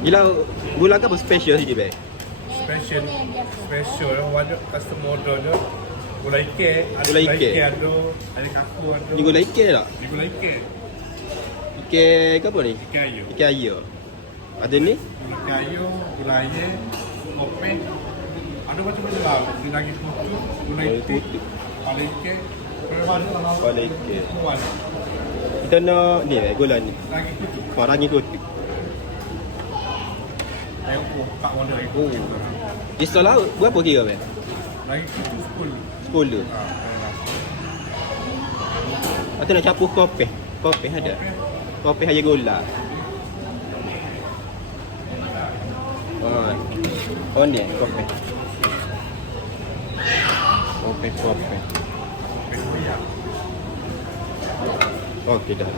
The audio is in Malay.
Gila gula ke apa special sikit baik? Special. Special. Ada custom order dia. Gula ikan. Gula ikan. Ada kaku ada. Ni gula ikan tak? Ni gula ikan. Ikan ke apa ni? Ikan ayu. Ikan air. Ada ni? Gula kayu, gula air, kopi. Ada macam-macam lah. Dia lagi putu, gula itik, kepala ikan. Kepala ikan. Kuat. Kita nak ni gula ni. Lagi putu. Rangi kutu. Tempoh, tak warna lagi Oh. putu. Kisah laut berapa kira baik? Lagi putu 10. 10. Atau nak campur kopi? Kopi ada. Kopi air gula. Oh ni kopi. Kopi. Okey dah.